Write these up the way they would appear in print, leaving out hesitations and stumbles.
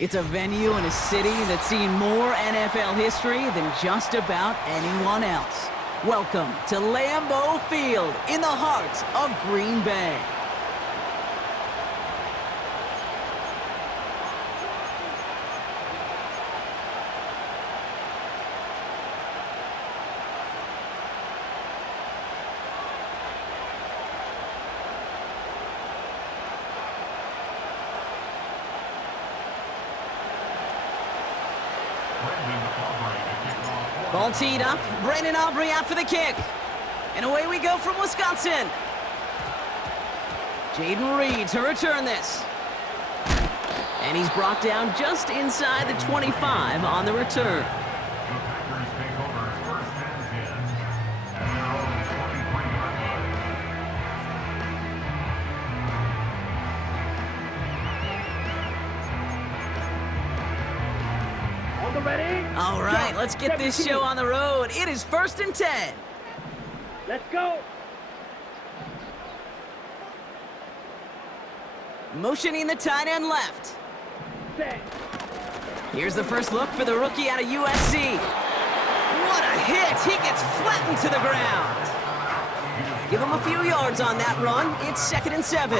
It's a venue in a city that's seen more NFL history than just about anyone else. Welcome to Lambeau Field in the heart of Green Bay. Ball teed up. Brandon Aubrey out for the kick. And away we go from Wisconsin. Jaden Reed to return this. And he's brought down just inside the 25 on the return. All right, let's get this show on the road. It is 1st and 10. Let's go. Motioning the tight end left. Here's the first look for the rookie out of USC. What a hit. He gets flattened to the ground. Give him a few yards on that run. It's 2nd and 7.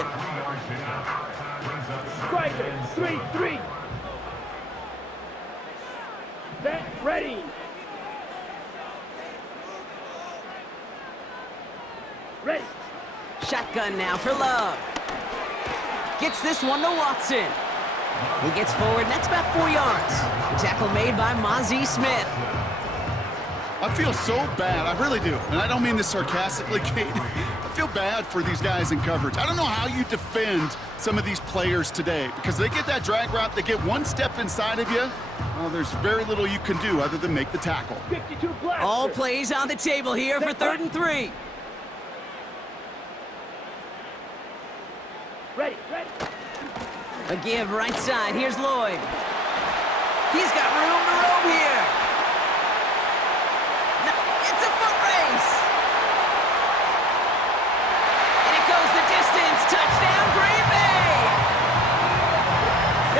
Strike it. 3-3. Set, ready. Ready. Shotgun now for Love. Gets this one to Watson. He gets forward, and that's about 4 yards. The tackle made by Mazi Smith. I feel so bad, I really do. And I don't mean this sarcastically, Kate. I feel bad for these guys in coverage. I don't know how you defend some of these players today because they get that drag route, they get one step inside of you. Well, there's very little you can do other than make the tackle. 52 blaster. All plays on the table here for 3rd and 3. Ready. A give right side. Here's Lloyd. He's got room to roam here. No, it's a foot race. And it goes the distance. Touchdown, Green Bay.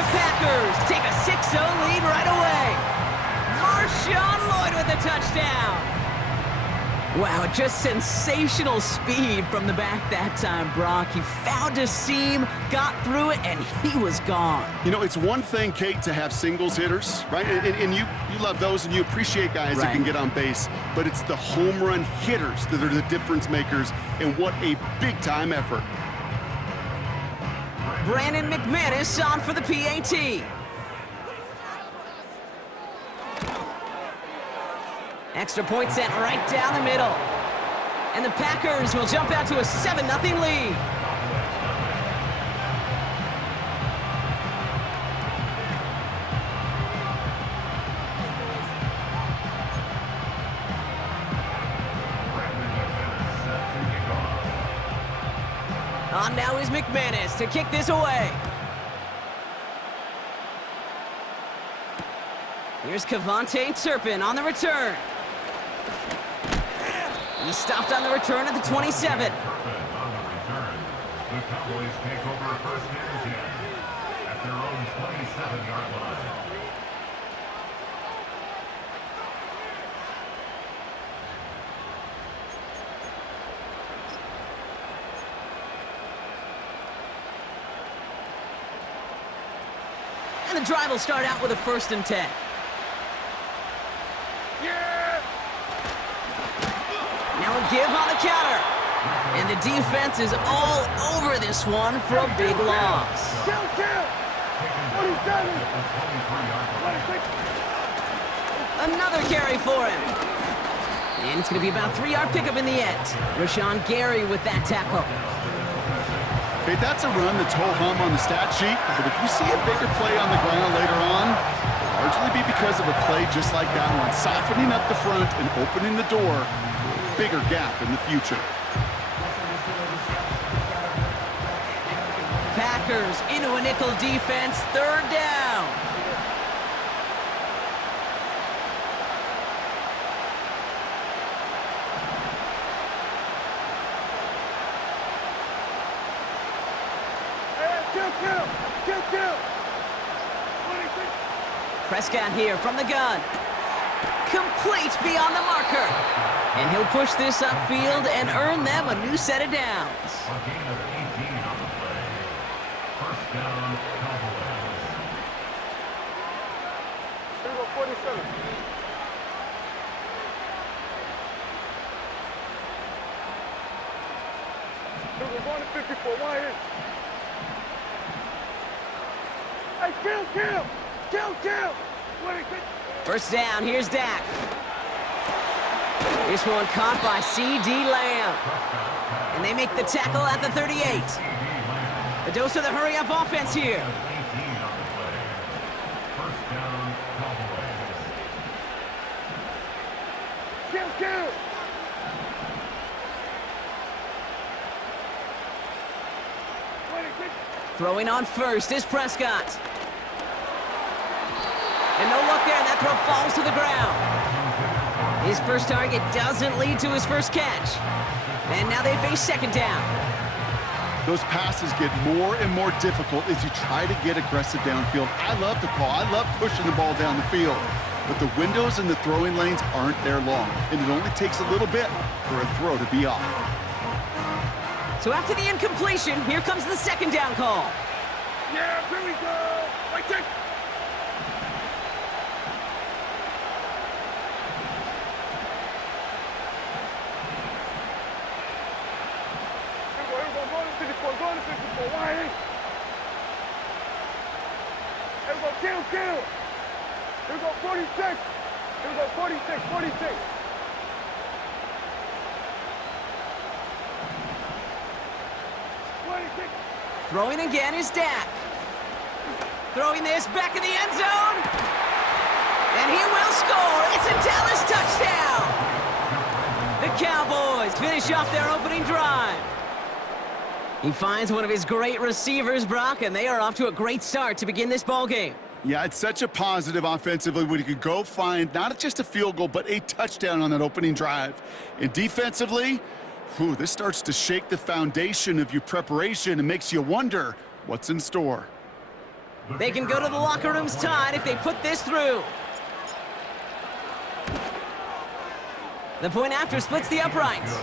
The Packers take a 6-0 lead right away. Marshawn Lloyd with the touchdown. Wow, just sensational speed from the back that time, Brock. He found a seam, got through it, and he was gone. You know, it's one thing, Kate, to have singles hitters, right? And you love those, and you appreciate guys that can get on base. But it's the home run hitters that are the difference makers, and what a big-time effort. Brandon McManus on for the PAT. Extra point sent right down the middle. And the Packers will jump out to a 7-0 lead. On now is McManus to kick this away. Here's Kevontae Turpin on the return. He stopped on the return at the 27. The Cowboys take over 1st and 10 at their own 27-yard line. And the drive will start out with a 1st and 10. Now a give on the counter. And the defense is all over this one for a big loss. Kill. 27. 26. Another carry for him. And it's going to be about a 3-yard pickup in the end. Rashawn Gary with that tackle. Okay, that's a run that's ho-hum on the stat sheet, but if you see a bigger play on the ground later on, it'll largely be because of a play just like that one, softening up the front and opening the door for a bigger gap in the future. Packers into a nickel defense, 3rd down. Kill. 27. Prescott here from the gun. Complete beyond the marker. And he'll push this upfield and earn them a new set of downs. A gain of 18 on the play. First down, Cowboys. Here we go, 47. Here we go, going to 54. Why here? Hey, kill! First down, here's Dak. This one caught by C.D. Lamb. And they make the tackle at the 38. A dose of the hurry-up offense here. 18 on the play. First down, Cowboys. Kill! Throwing on first is Prescott. And no luck there, and that throw falls to the ground. His first target doesn't lead to his first catch. And now they face second down. Those passes get more and more difficult as you try to get aggressive downfield. I love the call. I love pushing the ball down the field. But the windows in the throwing lanes aren't there long, and it only takes a little bit for a throw to be off. So after the incompletion, here comes the second down call. Yeah, here we go! Right there! Going to 54. Why ain't? Here we go, kill! Here we go, 46. Here we go, 46. 26. Throwing again is Dak. Throwing this back in the end zone. And he will score. It's a Dallas touchdown. The Cowboys finish off their opening drive. He finds one of his great receivers, Brock, and they are off to a great start to begin this ball game. Yeah, it's such a positive offensively when you can go find not just a field goal, but a touchdown on that opening drive. And defensively, this starts to shake the foundation of your preparation and makes you wonder what's in store. They can go to the locker rooms tied if they put this through. The point after splits the uprights.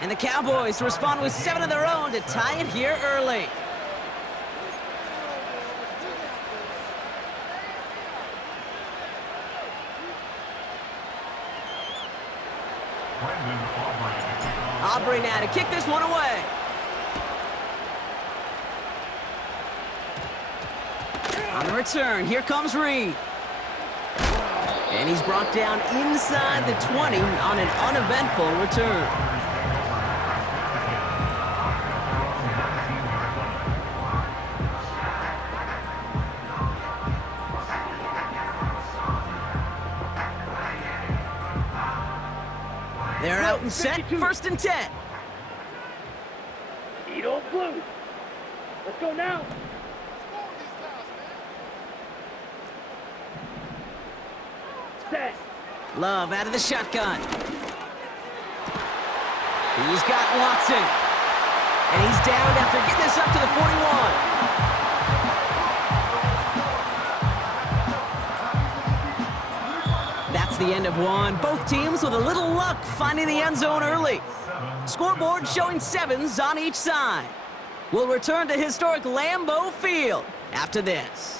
And the Cowboys respond with 7 of their own to tie it here early. Aubrey now to kick this one away. On the return, here comes Reed. And he's brought down inside the 20 on an uneventful return. They're out and set, 1st and 10. Eat all blue. Let's go now. Set. Love out of the shotgun. He's got Watson. And he's down after getting this up to the 41. That's the end of one. Both teams with a little luck finding the end zone early. Scoreboard showing 7s on each side. We'll return to historic Lambeau Field after this.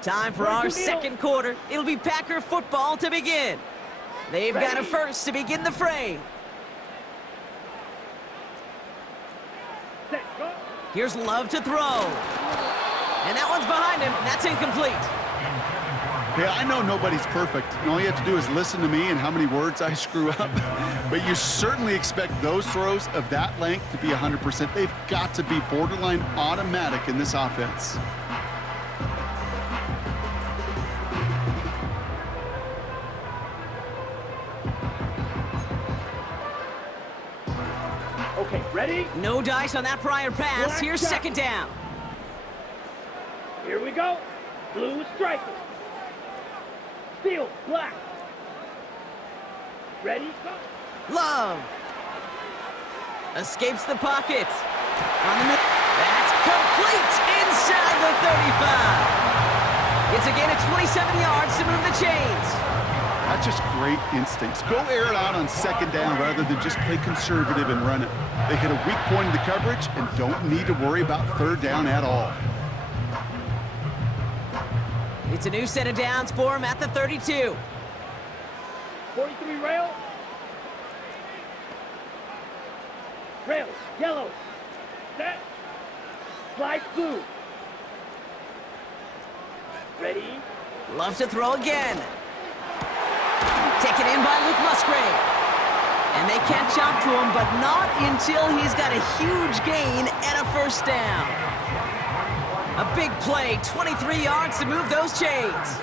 Time for our second quarter. It'll be Packer football to begin. They've got a first to begin the frame. Here's Love to throw. And that one's behind him. That's incomplete. Hey, I know nobody's perfect. And all you have to do is listen to me and how many words I screw up. But you certainly expect those throws of that length to be 100%. They've got to be borderline automatic in this offense. Okay, ready? No dice on that prior pass. Here's second down. go. Blue striker. Field, black. Ready, go. Love. Escapes the pocket. On the mid. That's complete inside the 35. It's a gain of 27 yards to move the chains. That's just great instincts. Go air it out on second down rather than just play conservative and run it. They hit a weak point in the coverage and don't need to worry about third down at all. It's a new set of downs for him at the 32. 43 rail. Rails, yellow. Set. Slide blue. Ready. Love to throw again. Taken in by Luke Musgrave. And they can't jump to him, but not until he's got a huge gain and a first down. A big play, 23 yards to move those chains.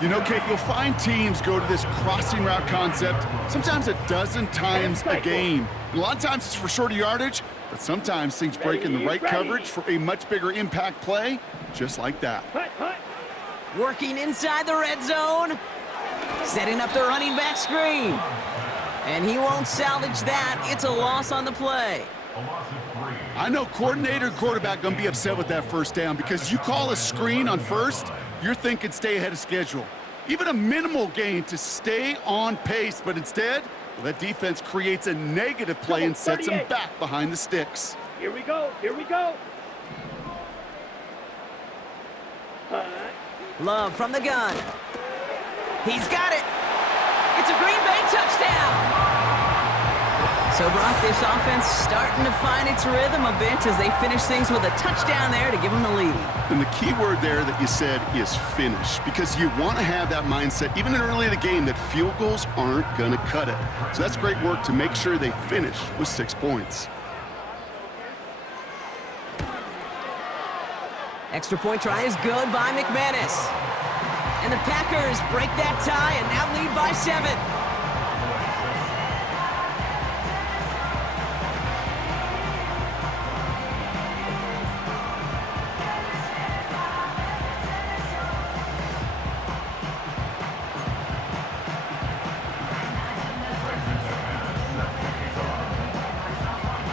You know, Kate, you'll find teams go to this crossing route concept sometimes a dozen times a game. And a lot of times it's for shorter yardage, but sometimes things break in the right coverage for a much bigger impact play, just like that. Hut, hut. Working inside the red zone. Setting up the running back screen. And he won't salvage that. It's a loss on the play. I know coordinator and quarterback going to be upset with that first down because you call a screen on first, you're thinking stay ahead of schedule. Even a minimal gain to stay on pace, but instead, well, that defense creates a negative play and sets them back behind the sticks. Here we go, here we go. Hut. Love from the gun. He's got it. It's a Green Bay touchdown. So, Brock, this offense starting to find its rhythm a bit as they finish things with a touchdown there to give them the lead. And the key word there that you said is finish, because you want to have that mindset, even early in the game, that field goals aren't going to cut it. So that's great work to make sure they finish with 6 points. Extra point try is good by McManus. And the Packers break that tie and now lead by 7.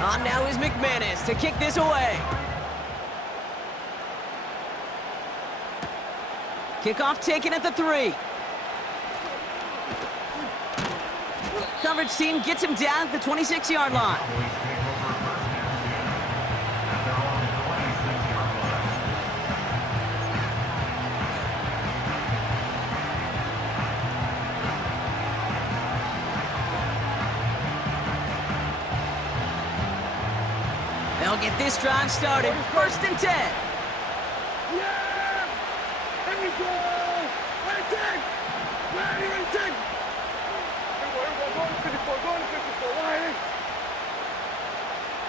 On now is McManus to kick this away. Kickoff taken at the 3. Coverage team gets him down at the 26-yard line. They'll get this drive started. 1st and 10. Yeah! Here we go! Ready, take! Ready, ready, take! Here we go, going to 54, going to 54, Ryan!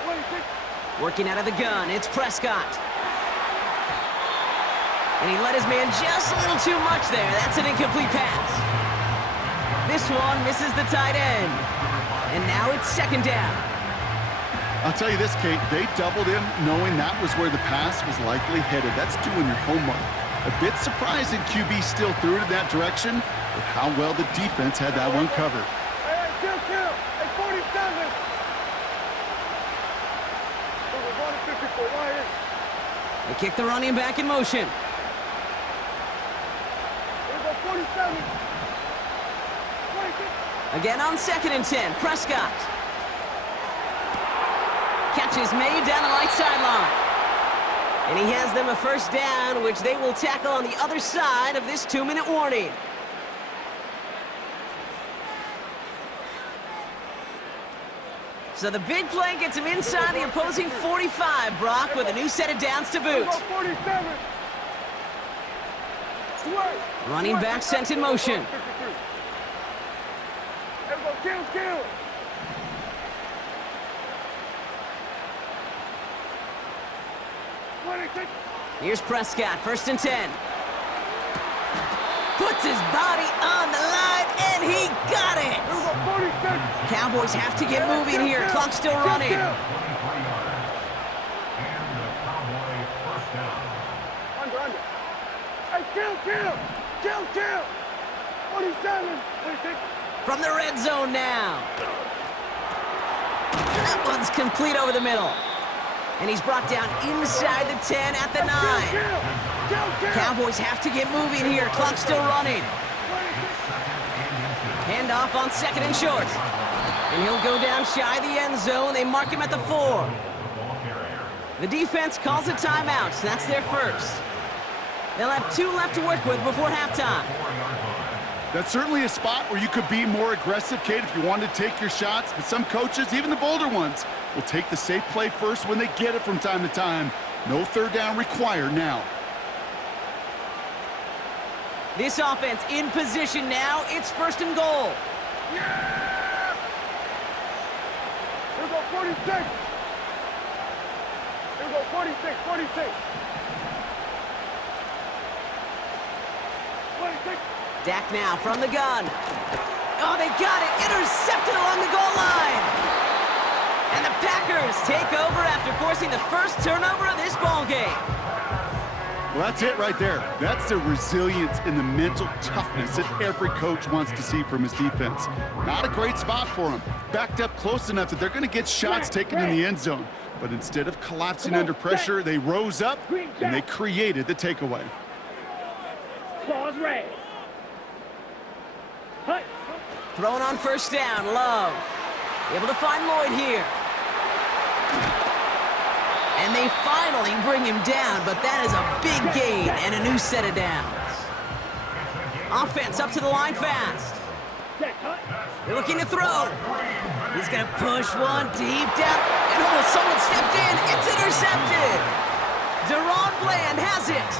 Ready, take! Working out of the gun, it's Prescott. And he let his man just a little too much there. That's an incomplete pass. This one misses the tight end. And now it's 2nd down. I'll tell you this, Kate, they doubled him knowing that was where the pass was likely headed. That's doing your homework. A bit surprising QB still threw it in that direction with how well the defense had that one covered. Hey, kill! Hey, 47! We're going to 54, Ryan! They kick the running back in motion. Here we go, 47! Again on 2nd and 10, Prescott. Catch is made down the right sideline. And he has them a first down, which they will tackle on the other side of this 2-minute warning. So the big play gets him inside the opposing 45, Brock, with a new set of downs to boot. 47! Running back sent in motion. Everyone, kill! Here's Prescott, 1st and 10. Puts his body on the line, and he got it! Cowboys have to get moving here. Clock's still running. Under. Kill. 47. 26. From the red zone now. That one's complete over the middle. And he's brought down inside the 10 at the 9. Cowboys have to get moving here. Clock's still running. Handoff on 2nd and short. And he'll go down shy of the end zone. They mark him at the 4. The defense calls a timeout, so that's their first. They'll have 2 left to work with before halftime. That's certainly a spot where you could be more aggressive, Kate, if you wanted to take your shots. But some coaches, even the bolder ones, will take the safe play first when they get it from time to time. No third down required now. This offense in position now. It's 1st and goal. Yeah! Here we go, 46. Here we go, 46. 46. Dak now from the gun. Oh, they got it. Intercepted along the goal line. And the Packers take over after forcing the first turnover of this ball game. Well, that's it right there. That's the resilience and the mental toughness that every coach wants to see from his defense. Not a great spot for him. Backed up close enough that they're going to get shots taken in the end zone. But instead of collapsing under pressure, they rose up and they created the takeaway. Claws red. Thrown on 1st down, Love. Able to find Lloyd here. And they finally bring him down, but that is a big gain and a new set of downs. Offense up to the line fast. They're looking to throw. He's going to push one deep down. And oh, someone stepped in. It's intercepted. Deron Bland has it.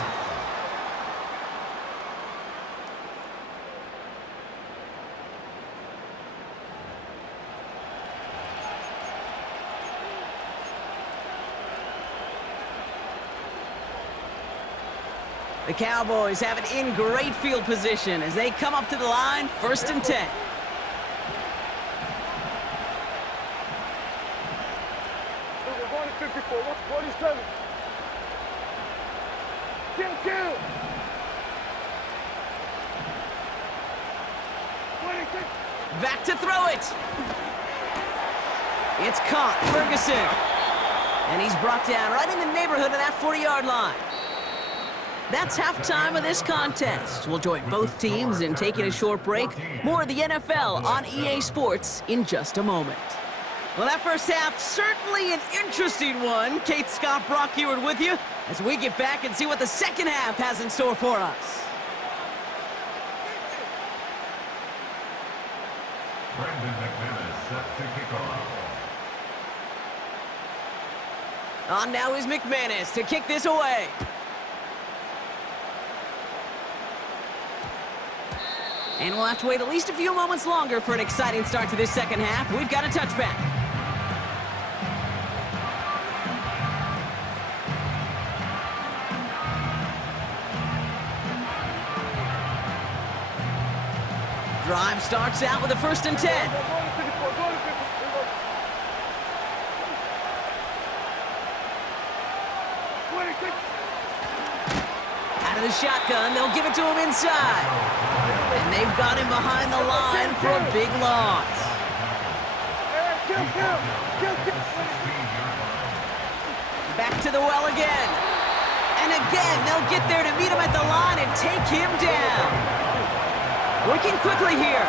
The Cowboys have it in great field position as they come up to the line, 1st and 10. We're going to 54, 47. Kill. 26. Back to throw it. It's caught, Ferguson. And he's brought down right in the neighborhood of that 40-yard line. That's halftime of this contest. We'll join both teams in taking a short break. More of the NFL on EA Sports in just a moment. Well, that first half, certainly an interesting one. Kate, Scott, Brock Ewart with you as we get back and see what the second half has in store for us. Brendan McManus set to kick off. On now is McManus to kick this away. And we'll have to wait at least a few moments longer for an exciting start to this second half. We've got a touchback. Drive starts out with a 1st and 10. Out of the shotgun, they'll give it to him inside. And they've got him behind the line for a big loss. Back to the well again. And again, they'll get there to meet him at the line and take him down. Working quickly here.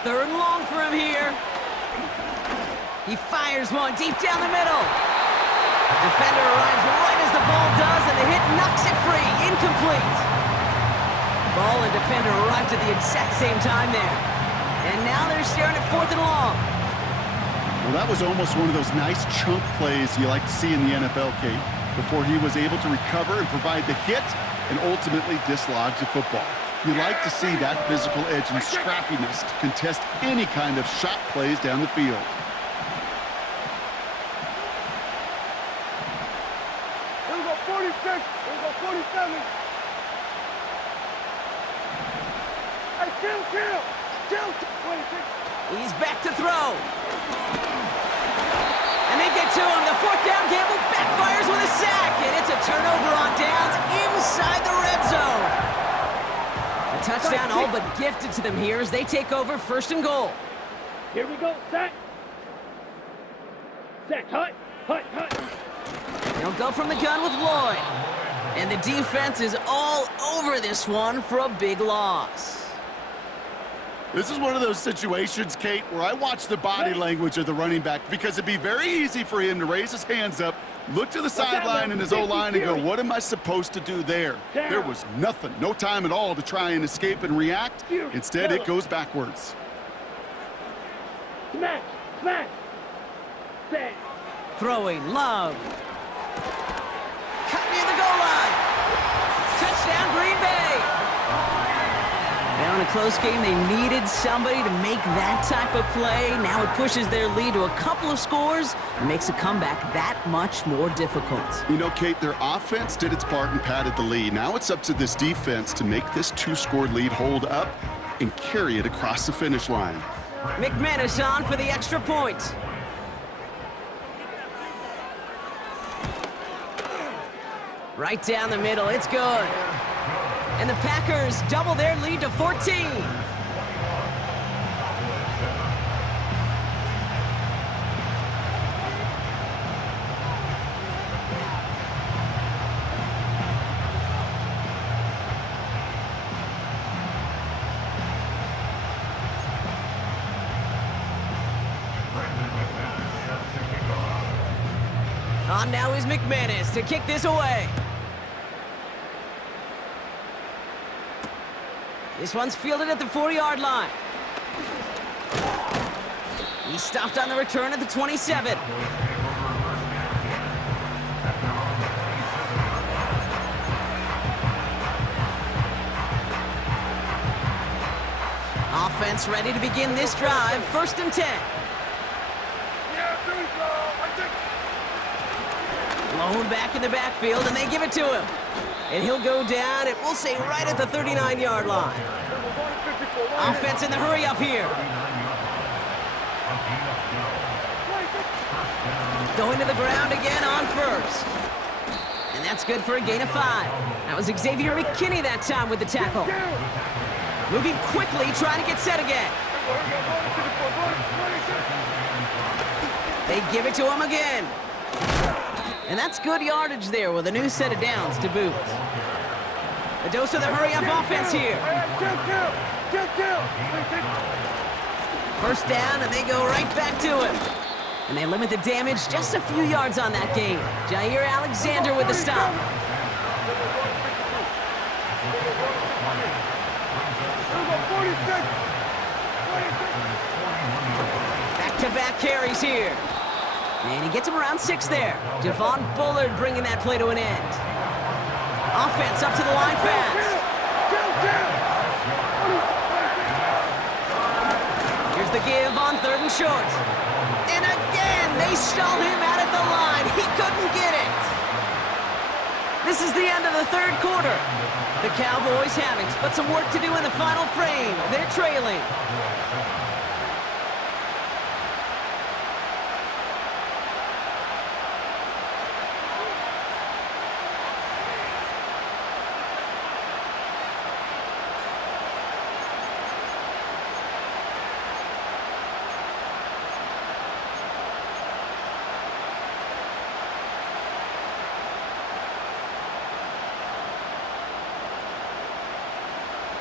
Third and long for him here. He fires one deep down the middle. Defender arrives right as the ball does, and the hit knocks it free. Incomplete. Ball and defender arrived at the exact same time there. And now they're staring at 4th and long. Well, that was almost one of those nice chunk plays you like to see in the NFL, Kate, before he was able to recover and provide the hit and ultimately dislodge the football. You like to see that physical edge and scrappiness to contest any kind of shot plays down the field. Kill. 26. He's back to throw. And they get to him. The fourth down gamble backfires with a sack. And it's a turnover on downs inside the red zone. A touchdown all but gifted to them here as they take over 1st and goal. Here we go. Sack. Hut. They'll go from the gun with Lloyd. And the defense is all over this one for a big loss. This is one of those situations, Kate, where I watch the body language of the running back because it'd be very easy for him to raise his hands up, look to the sideline and his O-line and go, what am I supposed to do there? There was nothing, no time at all to try and escape and react. Instead, it goes backwards. Smash. Set. Throwing, Love. Cut near the goal line. Touchdown, Green Bay. Now in a close game, they needed somebody to make that type of play. Now it pushes their lead to a couple of scores and makes a comeback that much more difficult. You know, Kate, their offense did its part and padded the lead. Now it's up to this defense to make this 2-score lead hold up and carry it across the finish line. McManus on for the extra point. Right down the middle, it's good. And the Packers double their lead to 14. On now is McManus to kick this away. This one's fielded at the 40-yard line. He's stopped on the return at the 27. Offense ready to begin this drive. 1st and 10. Yeah, there we go. Blown back in the backfield, and they give it to him. And he'll go down, and we'll say right at the 39-yard line. Offense in the hurry up here. Going to the ground again on 1st. And that's good for a gain of 5. That was Xavier McKinney that time with the tackle. Moving quickly, trying to get set again. They give it to him again. And that's good yardage there with a new set of downs to boot. A dose of the hurry-up offense here. 1st down, and they go right back to him. And they limit the damage just a few yards on that game. Jair Alexander with the stop. Back-to-back carries here. And he gets him around 6 there. Javon Bullard bringing that play to an end. Offense up to the line fast. Here's the give on 3rd and short. And again, they stall him out at the line. He couldn't get it. This is the end of the 3rd quarter. The Cowboys having but some work to do in the final frame. They're trailing.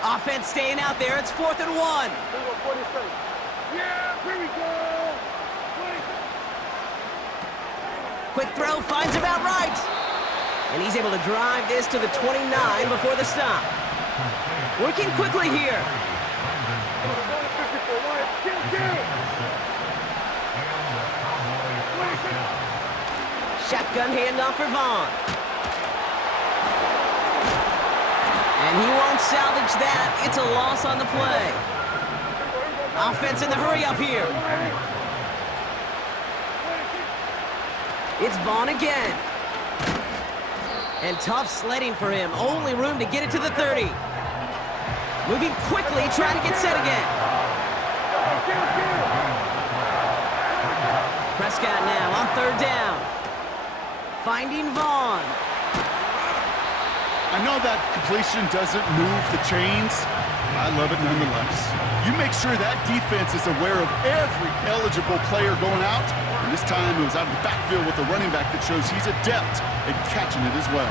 Offense staying out there. It's 4th and 1. Yeah, here we go. Quick throw finds about right. And he's able to drive this to the 29 before the stop. Working quickly here. Shotgun handoff for Vaughn. And he won't salvage that. It's a loss on the play. Offense in the hurry up here. It's Vaughn again. And tough sledding for him. Only room to get it to the 30. Moving quickly, trying to get set again. Prescott now on third down. Finding Vaughn. I know that completion doesn't move the chains. I love it nonetheless. You make sure that defense is aware of every eligible player going out. And this time it was out of the backfield with a running back that shows he's adept at catching it as well.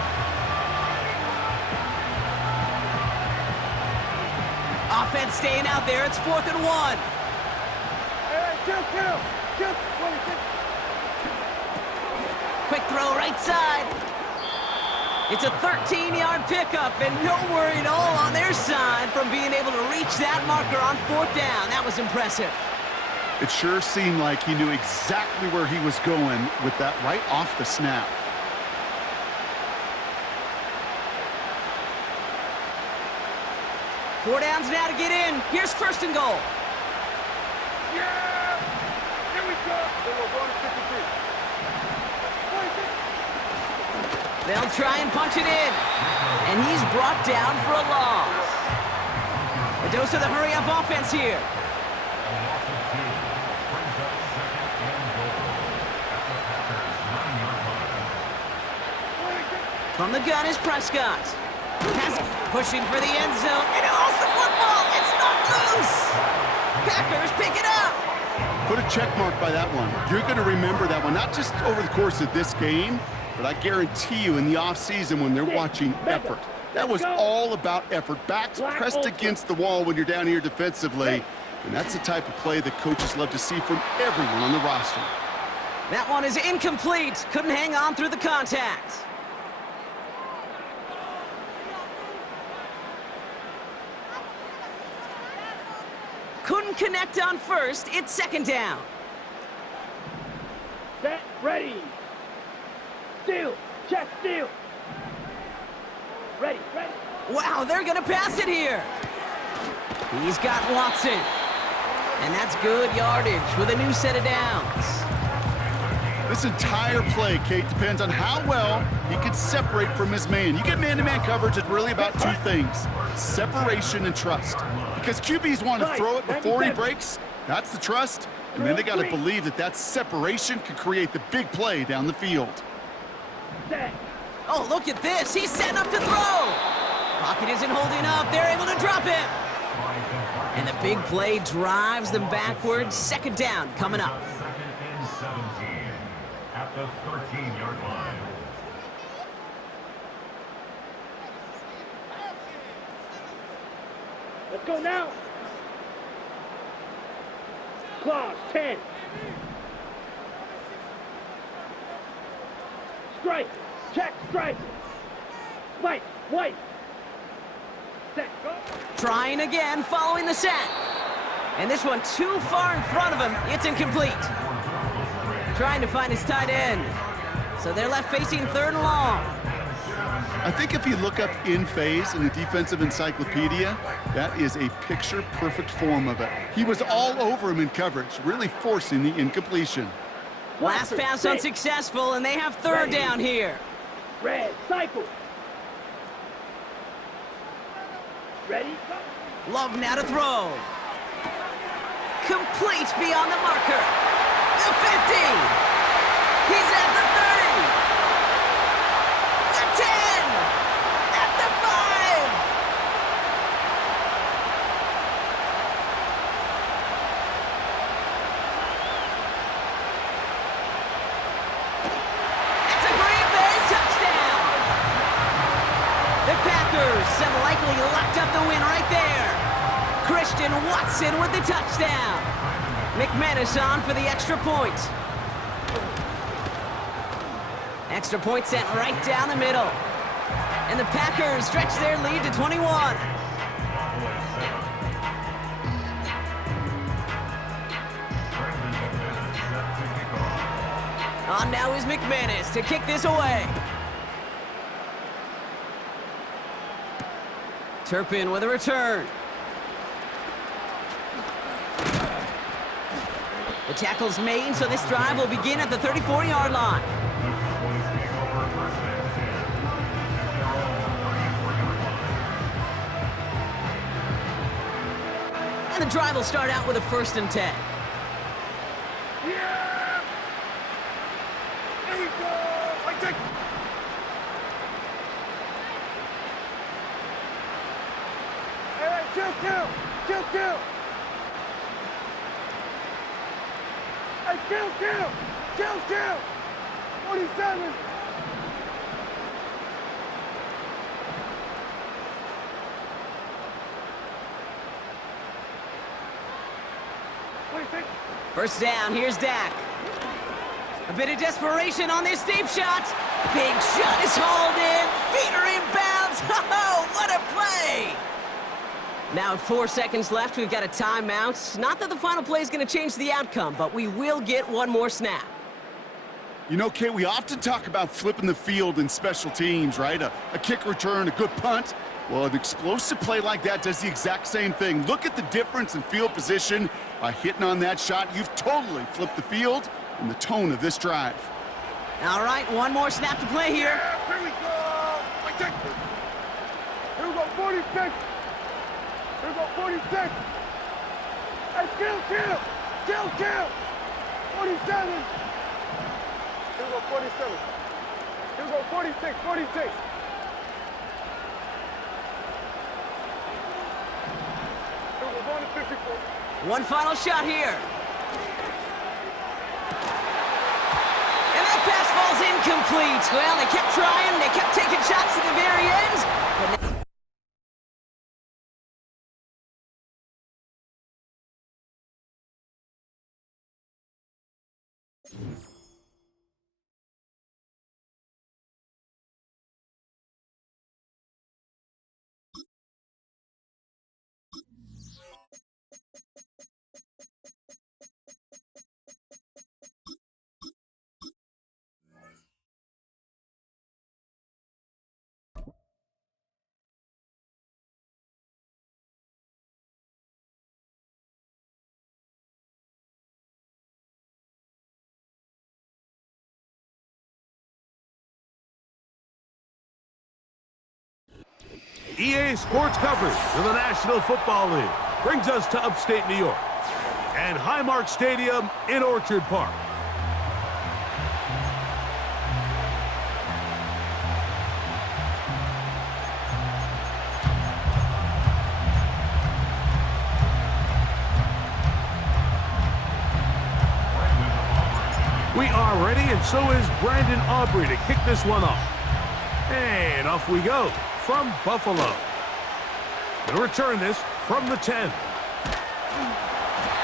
Offense staying out there. It's 4th and 1. Hey, kill. Quick throw right side. It's a 13-yard pickup, and no worry at all on their side from being able to reach that marker on 4th down. That was impressive. It sure seemed like he knew exactly where he was going with that right off the snap. Four downs now to get in. Here's 1st and goal. Yeah! Here we go. We're going to 53. They'll try and punch it in. And he's brought down for a loss. A dose of the hurry-up offense here. From the gun is Prescott. Pushing for the end zone. And he lost the football. It's not loose. Packers pick it up. Put a check mark by that one. You're going to remember that one, not just over the course of this game, but I guarantee you in the offseason when they're watching effort. That was all about effort. Backs pressed against the wall when you're down here defensively. And that's the type of play that coaches love to see from everyone on the roster. That one is incomplete. Couldn't hang on through the contact. Couldn't connect on 1st. It's 2nd down. Set, ready. Steal, check, steal. Ready. Wow, they're going to pass it here. He's got Watson. And that's good yardage with a new set of downs. This entire play, Kate, depends on how well he can separate from his man. You get man-to-man coverage, it's really about 2 things, separation and trust. Because QBs want to throw it before he breaks, that's the trust, and then they got to believe that that separation could create the big play down the field. Oh, look at this. He's setting up to throw. Pocket isn't holding up. They're able to drop him. And the big play drives them backwards. 2nd down coming up. 2nd and 17 at the 13-yard line. Let's go now. Clock, 10. Strike, check, strike. White. Set, go. Trying again, following the sack. And this one too far in front of him. It's incomplete. Trying to find his tight end. So they're left facing 3rd and long. I think if you look up in phase in the defensive encyclopedia, that is a picture-perfect form of it. He was all over him in coverage, really forcing the incompletion. Last pass unsuccessful, and they have 3rd down here. Red, cycle. Ready, go. Love now to throw. Complete beyond the marker. The 50. He's at the 30. The 10. At the 5. It's a Green Bay touchdown. The Packers have likely locked up the win right there. Christian Watson with the touchdown. McManus on for the extra point. Extra point sent right down the middle. And the Packers stretch their lead to 21. On now is McManus to kick this away. Turpin with a return. The tackle's made, so this drive will begin at the 34-yard line. And the drive will start out with a 1st and 10. Yeah! There we go! I take... Hey, kill! Kill! Hey, kill! 47! First down, here's Dak. A bit of desperation on this deep shot. Big shot is hauled in. Feet are inbounds. Oh, what a play! Now at 4 seconds left, we've got a timeout. Not that the final play is going to change the outcome, but we will get one more snap. You know, Kate, we often talk about flipping the field in special teams, right? A kick return, a good punt. Well, an explosive play like that does the exact same thing. Look at the difference in field position. By hitting on that shot, you've totally flipped the field and the tone of this drive. All right, one more snap to play here. Yeah, here we go! I take it! Here we go, 46! Here we go, 46! Hey, kill! 47! Here we go, 47. Here we go, 46. Here we go, going to 54. One final shot here. And that pass falls incomplete. Well, they kept trying. They kept taking shots at the very end. But EA Sports coverage of the National Football League brings us to upstate New York and Highmark Stadium in Orchard Park. We are ready, and so is Brandon Aubrey to kick this one off. And off we go from Buffalo. He'll return this from the 10.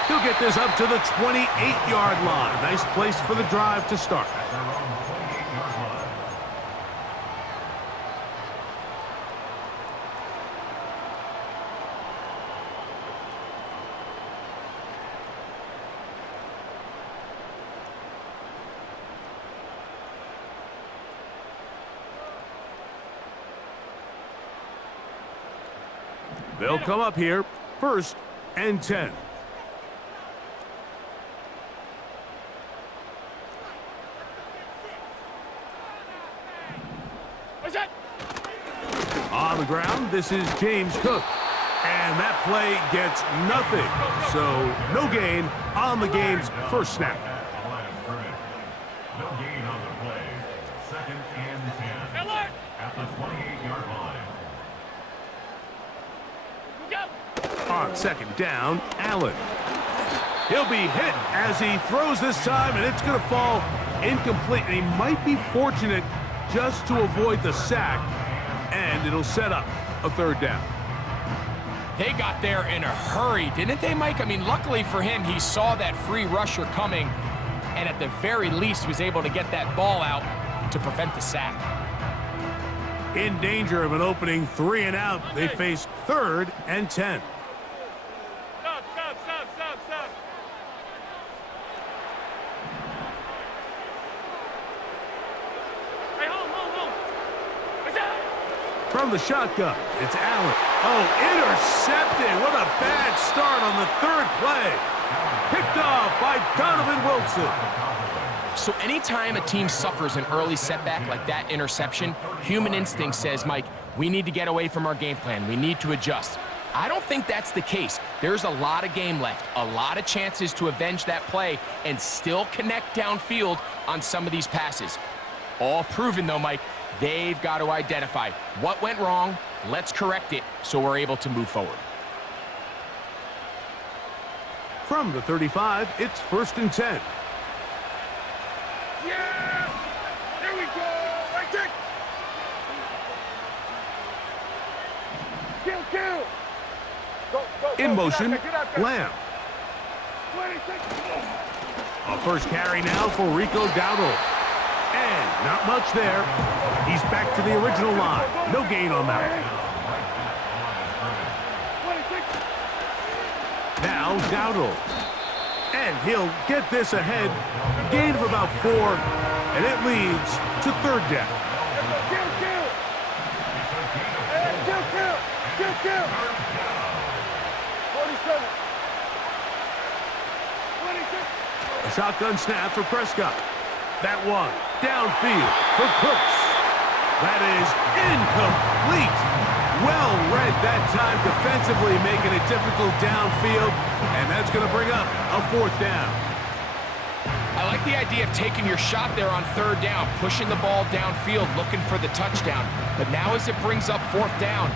He'll get this up to the 28-yard line. Nice place for the drive to start. They'll come up here, 1st and 10. What's that? On the ground, this is James Cook. And that play gets nothing. So no gain on the game's first snap. No gain on the play. 2nd and 10. At the 28-yard line. On 2nd down, Allen. He'll be hit as he throws this time, and it's going to fall incomplete. And he might be fortunate just to avoid the sack, and it'll set up a 3rd down. They got there in a hurry, didn't they, Mike? I mean, luckily for him, he saw that free rusher coming, and at the very least was able to get that ball out to prevent the sack. In danger of an opening 3 and out, they face 3rd and 10. Stop. Hey, hold. What's that? From the shotgun, it's Allen. Oh, intercepted. What a bad start on the 3rd play. Picked off by Donovan Wilson. So anytime a team suffers an early setback like that interception, human instinct says, Mike, we need to get away from our game plan. We need to adjust. I don't think that's the case. There's a lot of game left, a lot of chances to avenge that play and still connect downfield on some of these passes. All proven, though, Mike. They've got to identify what went wrong. Let's correct it so we're able to move forward. From the 35, it's 1st and 10. Yeah! Here we go! Right check! Kill, kill! Go, go, go. In motion, Get out there. Lamb. 26. A first carry now for Rico Dowdle. And not much there. He's back to the original line. No gain on that one. 26. Now Dowdle. And he'll get this ahead. Gain of about 4. And it leads to 3rd down. Kill, kill! Hey, kill, kill! Kill, kill! 47. 26. A shotgun snap for Prescott. That one downfield for Cooks. That is incomplete. Well read that time defensively, making it difficult downfield, and that's going to bring up a 4th down. I like the idea of taking your shot there on 3rd down, pushing the ball downfield, looking for the touchdown. But now as it brings up 4th down,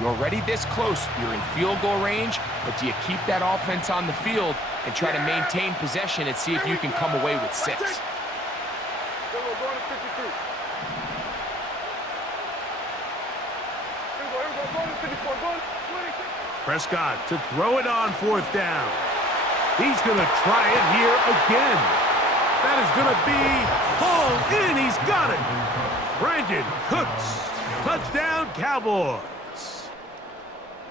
you're already this close. You're in field goal range, but do you keep that offense on the field and try to maintain possession and see if you can come away with 6? We're going to 52. Here we go, going to 54, going to 26. Prescott to throw it on 4th down. He's going to try it here again. That is going to be hauled in. He's got it. Brandon Cooks. Touchdown, Cowboys.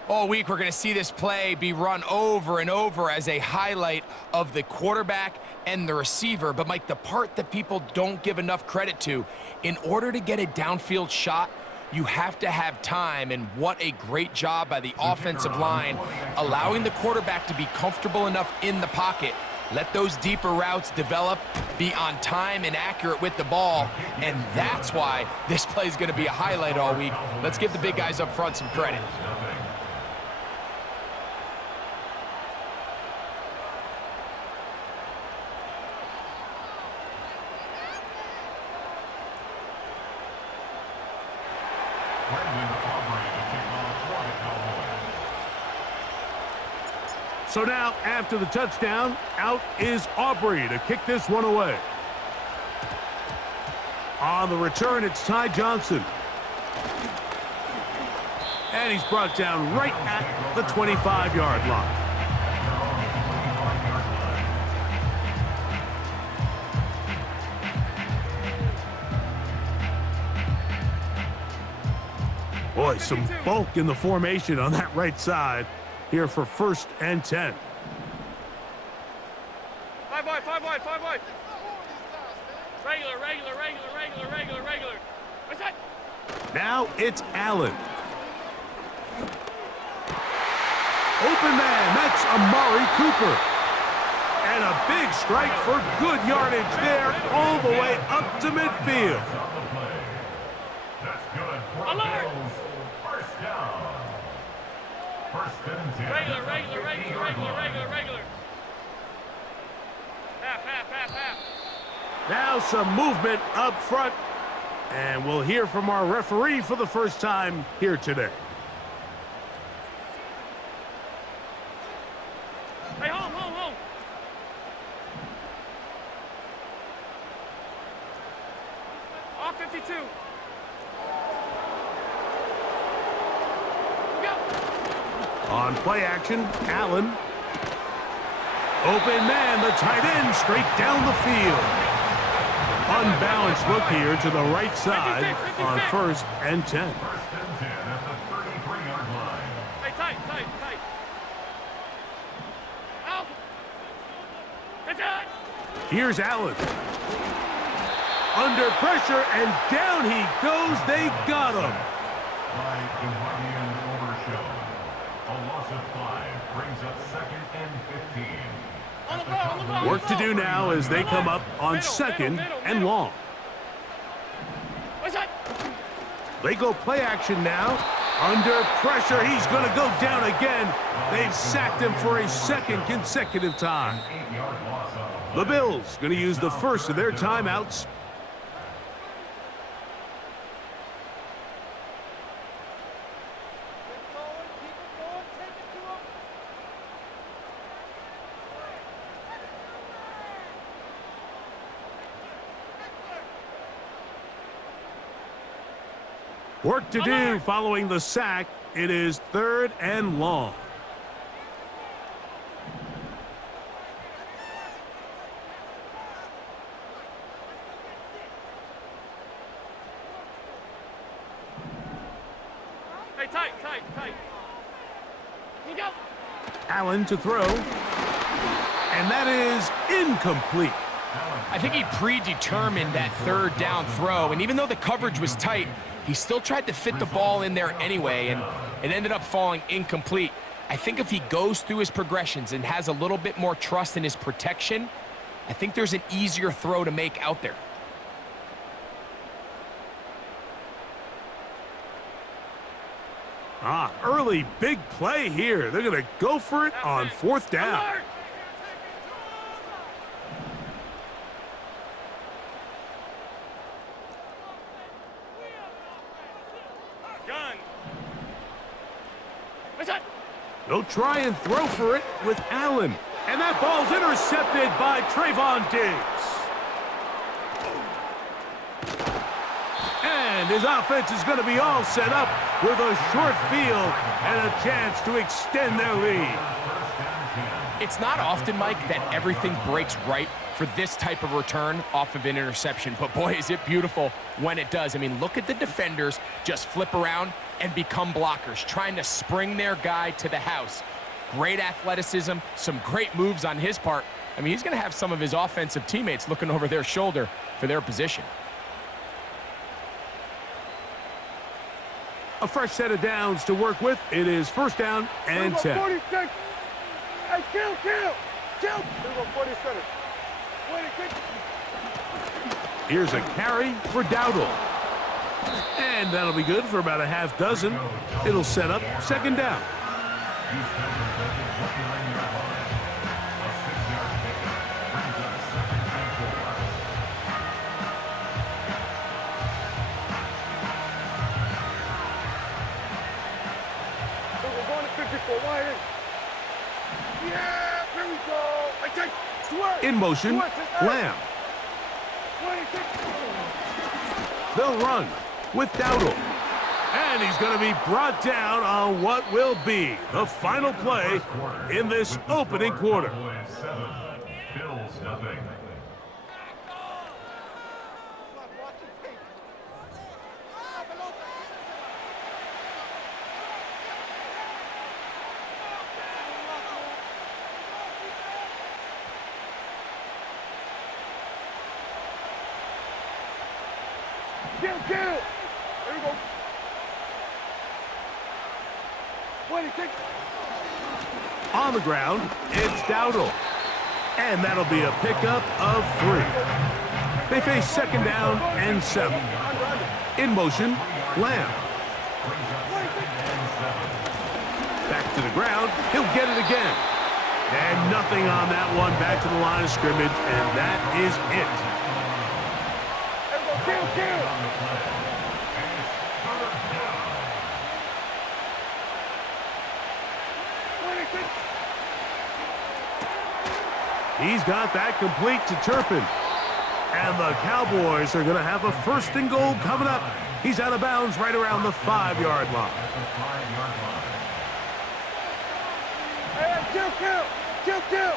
All week, we're going to see this play be run over and over as a highlight of the quarterback and the receiver. But, Mike, the part that people don't give enough credit to, in order to get a downfield shot, you have to have time, and what a great job by the offensive line, allowing the quarterback to be comfortable enough in the pocket. Let those deeper routes develop, be on time and accurate with the ball, and that's why this play is going to be a highlight all week. Let's give the big guys up front some credit. So now, after the touchdown, out is Aubrey to kick this one away. On the return, it's Ty Johnson. And he's brought down right at the 25-yard line. Boy, some bulk in the formation on that right side here for 1st and 10. 5 wide, 5 wide, 5 wide. Regular. What's that? Now it's Allen. Open man, that's Amari Cooper. And a big strike for good yardage there all the way up to midfield. That's good. Alert! First down. 1st and 10. Regular. Half. Now some movement up front. And we'll hear from our referee for the first time here today. Hey, home. Off 52. Go. On play action, Allen. Open man, the tight end, straight down the field. Unbalanced look here to the right side on 1st and 10. 1st and 10 at the 33-yard line. Hey, tight. Out. Get it. Here's Allen. Under pressure, and down he goes. They got him. By Ibrahim Overshow. A loss of 5 brings up 2nd and 15. On the ball. Work to do now as they come up on 2nd and long. What's that? They go play action now. Under pressure, he's going to go down again. They've sacked him for a second consecutive time. The Bills going to use the first of their timeouts. Work to do following the sack. It is 3rd and long. Hey, tight. You go. Allen to throw. And that is incomplete. I think he predetermined that 3rd down throw, and even though the coverage was tight, he still tried to fit the ball in there anyway, and it ended up falling incomplete. I think if he goes through his progressions and has a little bit more trust in his protection, I think there's an easier throw to make out there. Early big play here. They're going to go for it on 4th down. They'll try and throw for it with Allen. And that ball's intercepted by Trayvon Diggs. And his offense is going to be all set up with a short field and a chance to extend their lead. It's not often, Mike, that everything breaks right for this type of return off of an interception. But boy, is it beautiful when it does. I mean, look at the defenders just flip around and become blockers, trying to spring their guy to the house. Great athleticism, some great moves on his part. I mean, he's going to have some of his offensive teammates looking over their shoulder for their position. A fresh set of downs to work with. It is 1st down and 10. 46. Hey, kill. 47. 46. Here's a carry for Dowdle. And that'll be good for about a half dozen. It'll set up 2nd down. We're going to 54. Wide in. Yeah, here we go. I take sweat. In motion, Lamb. 26. They'll run with Dowdle. And he's going to be brought down on what will be the final play in this opening quarter. Bills nothing. Kill. Here we go. 26. On the ground, it's Dowdle. And that'll be a pickup of 3. They face 2nd down and 7. In motion, Lamb. Back to the ground. He'll get it again. And nothing on that one. Back to the line of scrimmage, and that is it. Kill. He's got that complete to Turpin. And the Cowboys are going to have a 1st and goal coming up. He's out of bounds right around the 5-yard line. Hey, kill.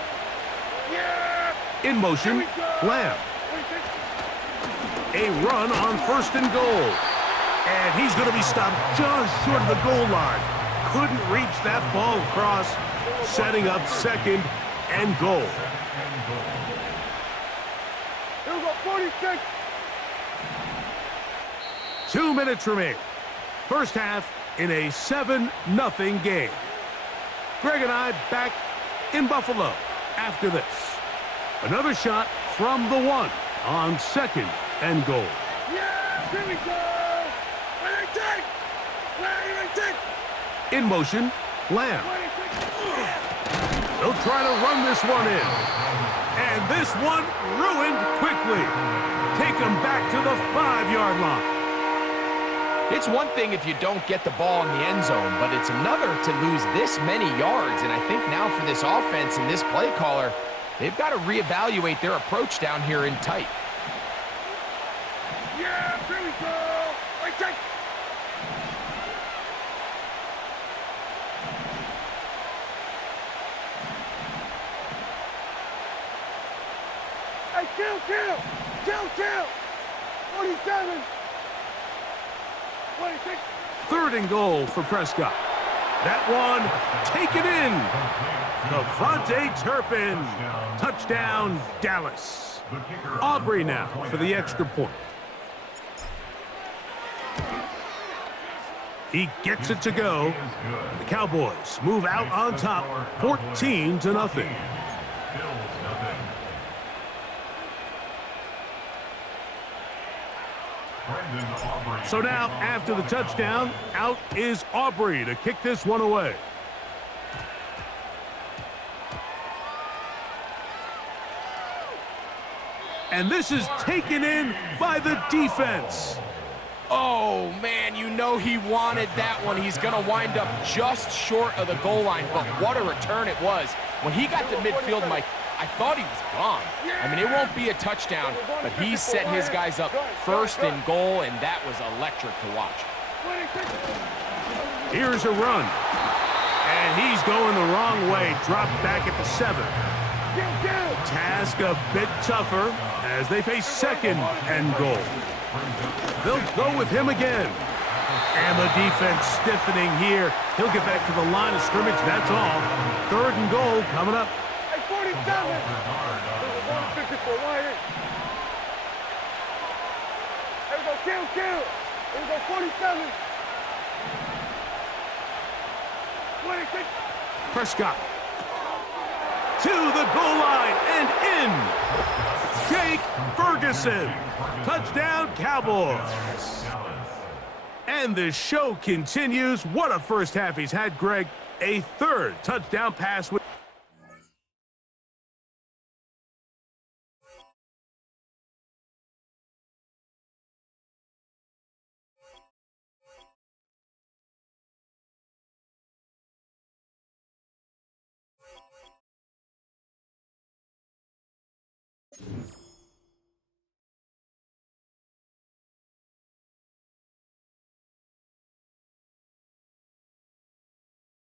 Yeah. In motion, Lamb. A run on 1st and goal. And he's going to be stopped just short of the goal line. Couldn't reach that ball across, setting up 2nd and goal. Here we go, 46. 2 minutes remaining. First half in a 7-0 game. Greg and I back in Buffalo after this. Another shot from the 1 on 2nd and goal. Yeah, here we go. Where you take? In motion, Lamb. They'll try to run this one in. And this one ruined quickly. Take them back to the 5-yard line. It's one thing if you don't get the ball in the end zone, but it's another to lose this many yards. And I think now for this offense and this play caller, they've got to reevaluate their approach down here in tight. Yeah, here we go. Right, check. Hey, kill. 47. 26. 3rd and goal for Prescott. That one taken in. Devontae Turpin. Touchdown, Dallas. Aubrey now for the extra point. He gets it to go. The Cowboys move out on top, 14-0. So now, after the touchdown, out is Aubrey to kick this one away. And this is taken in by the defense. Oh, man, you know he wanted that one. He's going to wind up just short of the goal line, but what a return it was. When he got to midfield, Mike, I thought he was gone. I mean, it won't be a touchdown, but he set his guys up 1st and goal, and that was electric to watch. Here's a run. And he's going the wrong way, dropped back at the 7. Task a bit tougher as they face 2nd and goal. They'll go with him again. And the defense stiffening here. He'll get back to the line of scrimmage, that's all. 3rd and goal coming up. Hey, 47. There's a 154 wire. There we go, kill. There we go, 47. 26. Prescott. To the goal line and in. Jake Ferguson. Touchdown, Cowboys. And the show continues. What a first half he's had, Greg. A 3rd touchdown pass with